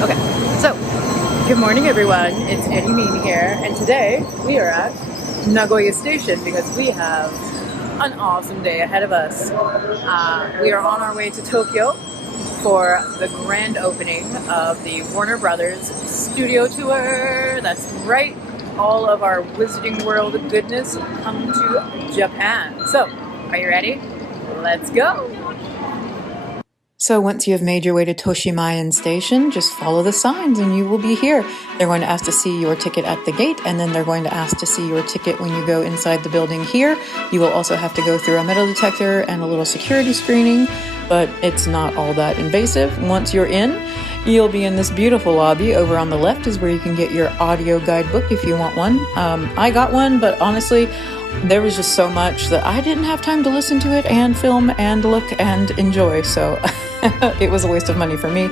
Okay, so good morning everyone, it's Eddie Mean here, and today we are at Nagoya Station because we have an awesome day ahead of us. We are on our way to Tokyo for the grand opening of the Warner Brothers studio tour. That's right, all of our Wizarding World goodness come to Japan. So, are you ready? Let's go! So once you have made your way to Toshimayan Station, just follow the signs and you will be here. They're going to ask to see your ticket at the gate, and then they're going to ask to see your ticket when you go inside the building here. You will also have to go through a metal detector and a little security screening, but it's not all that invasive. Once you're in, you'll be in this beautiful lobby. Over on the left is where you can get your audio guidebook if you want one. I got one, but honestly, there was just so much that I didn't have time to listen to it and film and look and enjoy, so it was a waste of money for me.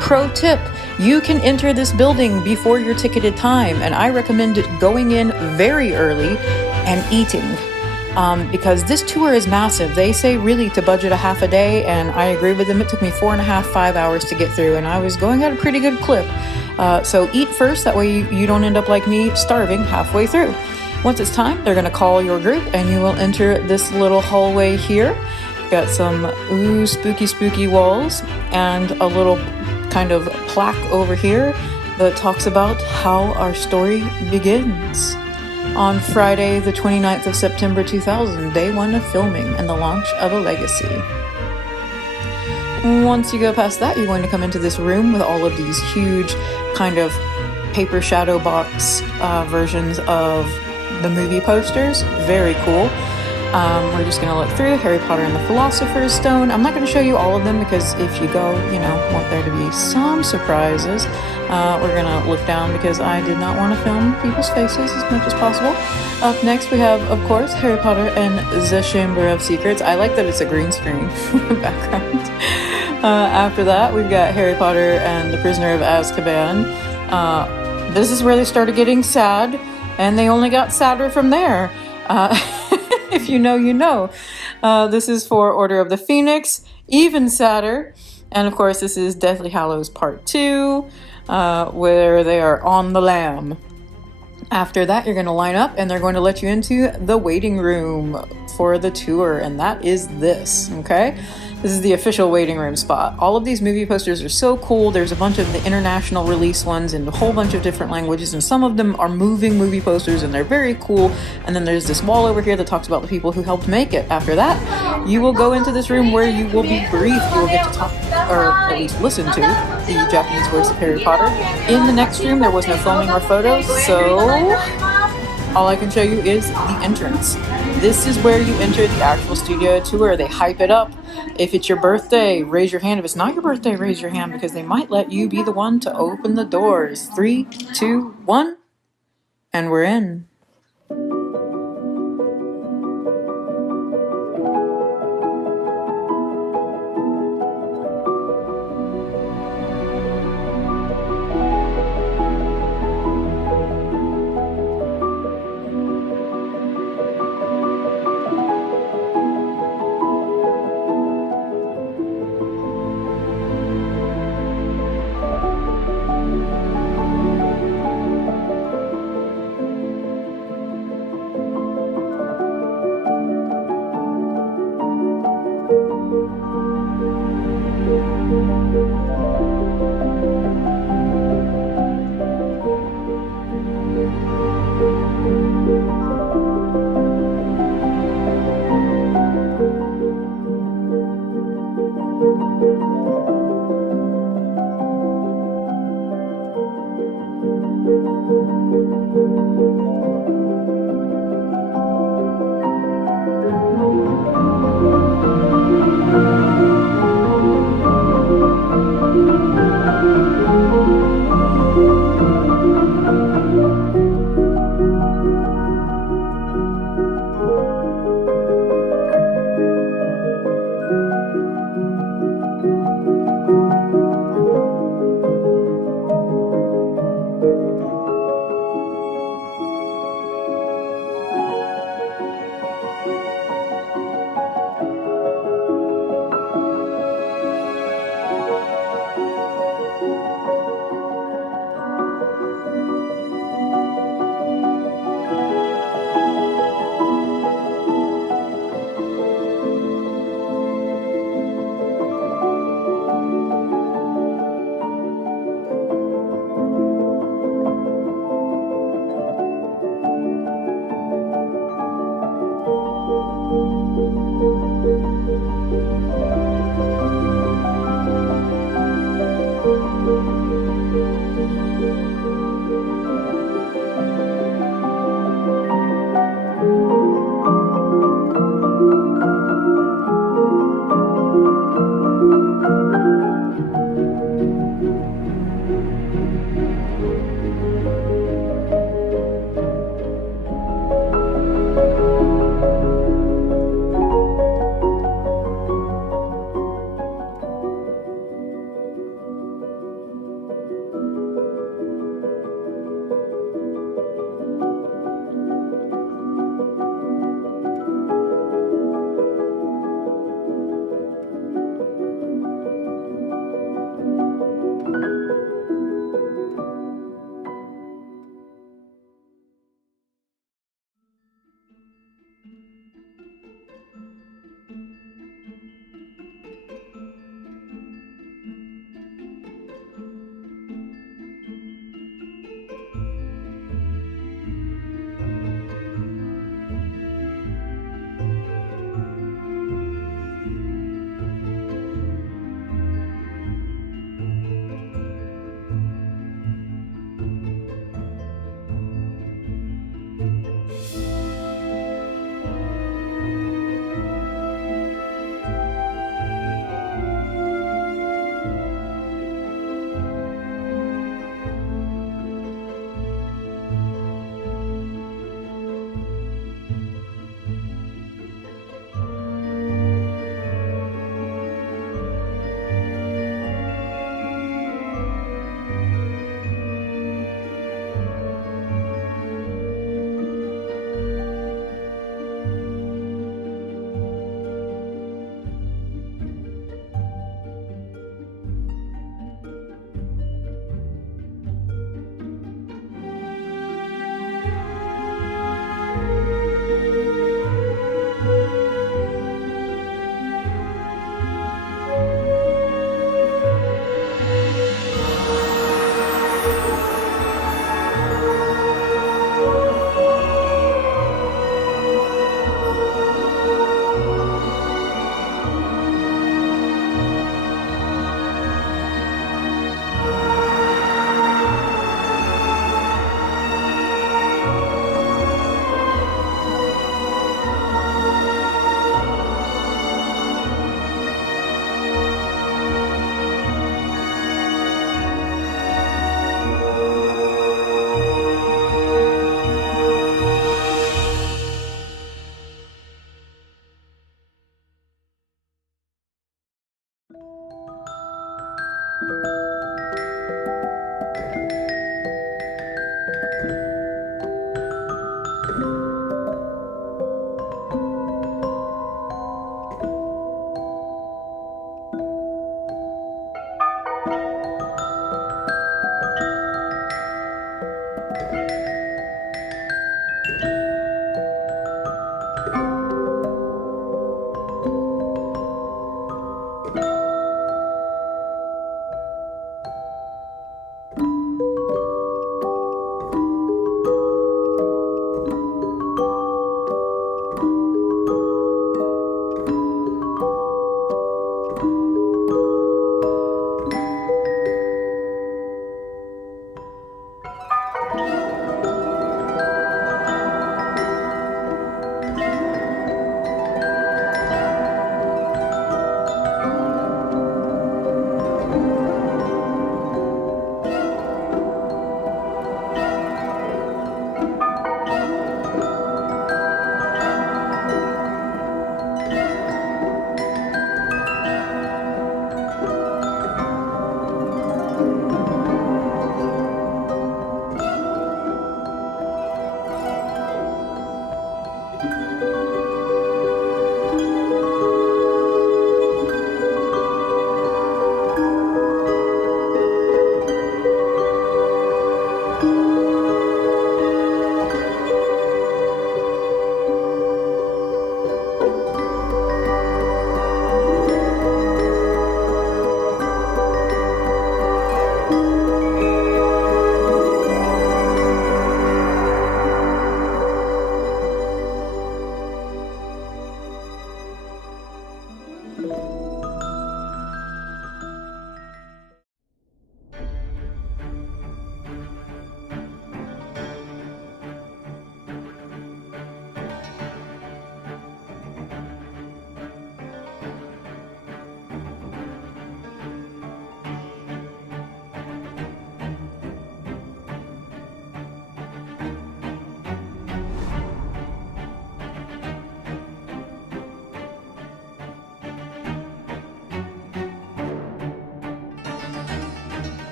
Pro tip, you can enter this building before your ticketed time, and I recommend going in very early and eating. Because this tour is massive. They say really to budget a half a day, and I agree with them. It took me 4.5–5 hours to get through, and I was going at a pretty good clip. So eat first, that way you don't end up like me, starving halfway through. Once it's time, they're going to call your group, and you will enter this little hallway here. Got some spooky walls, and a little kind of plaque over here that talks about how our story begins. On Friday, the 29th of September 2000, day one of filming and the launch of a legacy. Once you go past that, you're going to come into this room with all of these huge kind of paper shadow box versions of the movie posters. Very cool. We're just going to look through Harry Potter and the Philosopher's Stone. I'm not going to show you all of them because if you go, want there to be some surprises. We're going to look down because I did not want to film people's faces as much as possible. Up next we have, of course, Harry Potter and the Chamber of Secrets. I like that it's a green screen background. After that, we've got Harry Potter and the Prisoner of Azkaban. This is where they started getting sad, and they only got sadder from there. If you know, you know. This is for Order of the Phoenix, even sadder. And of course, this is Deathly Hallows Part 2, where they are on the lam. After that, you're going to line up, and they're going to let you into the waiting room for the tour, and that is this, okay? This is the official waiting room spot. All of these movie posters are so cool. There's a bunch of the international release ones in a whole bunch of different languages, and some of them are moving movie posters, and they're very cool. And then there's this wall over here that talks about the people who helped make it. After that, you will go into this room where you will be briefed. You will get to talk, or at least listen to, the Japanese voice of Harry Potter. In the next room, there was no filming or photos, so all I can show you is the entrance. This is where you enter the actual studio tour. They hype it up. If it's your birthday, raise your hand. If it's not your birthday, raise your hand because they might let you be the one to open the doors. 3, 2, 1, and we're in.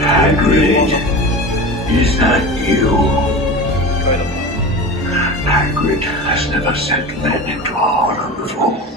Hagrid, is that you? Hagrid has never sent men into a hollow before.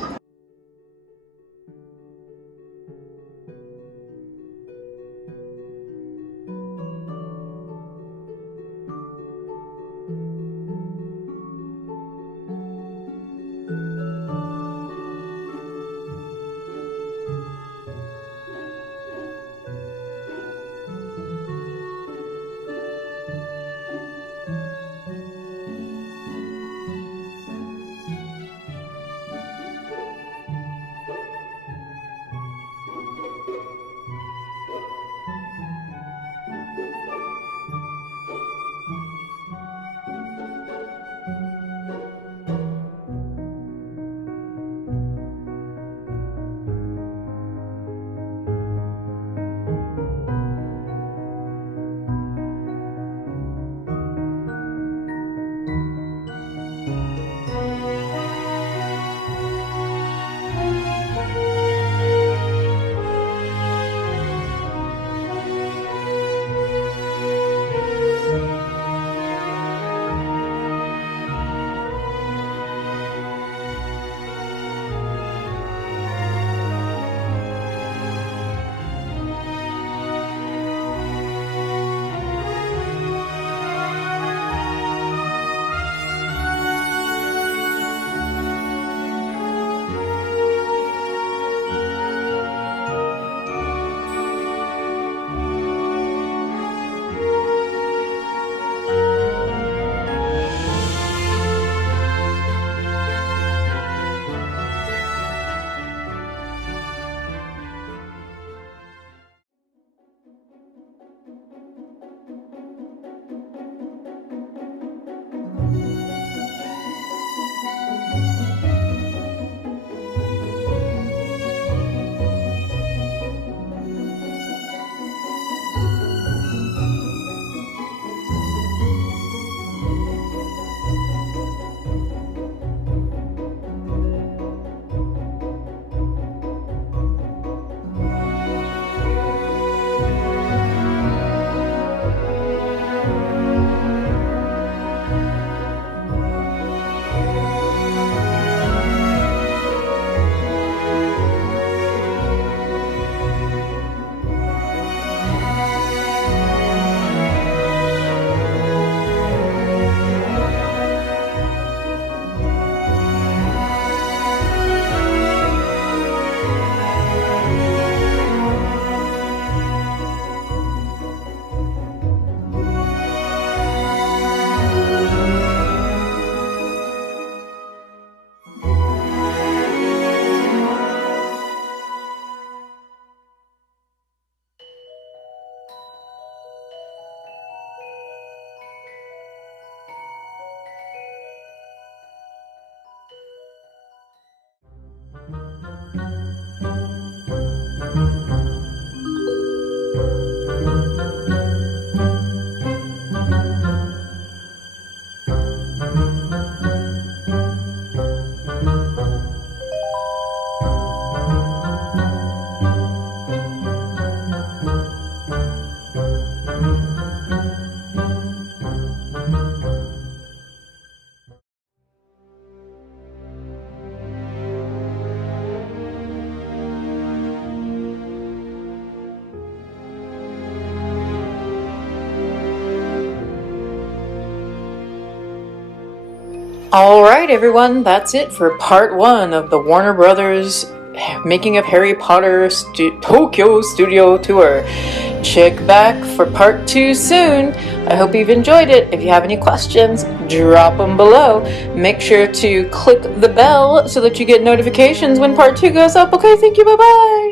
Alright everyone, that's it for part 1 of the Warner Brothers Making of Harry Potter Tokyo Studio Tour. Check back for part 2 soon. I hope you've enjoyed it. If you have any questions, drop them below. Make sure to click the bell so that you get notifications when part 2 goes up. Okay, thank you, bye-bye!